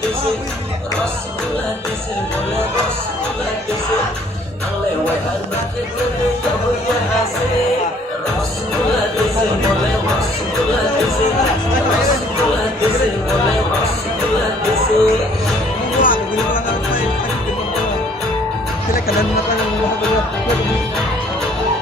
দেশে রসগোল্লা দেশে বলে রসগোল্লা দেশে আলে ওয়াই হাতে করে হইয়া হাসে রসগোল্লা দেশে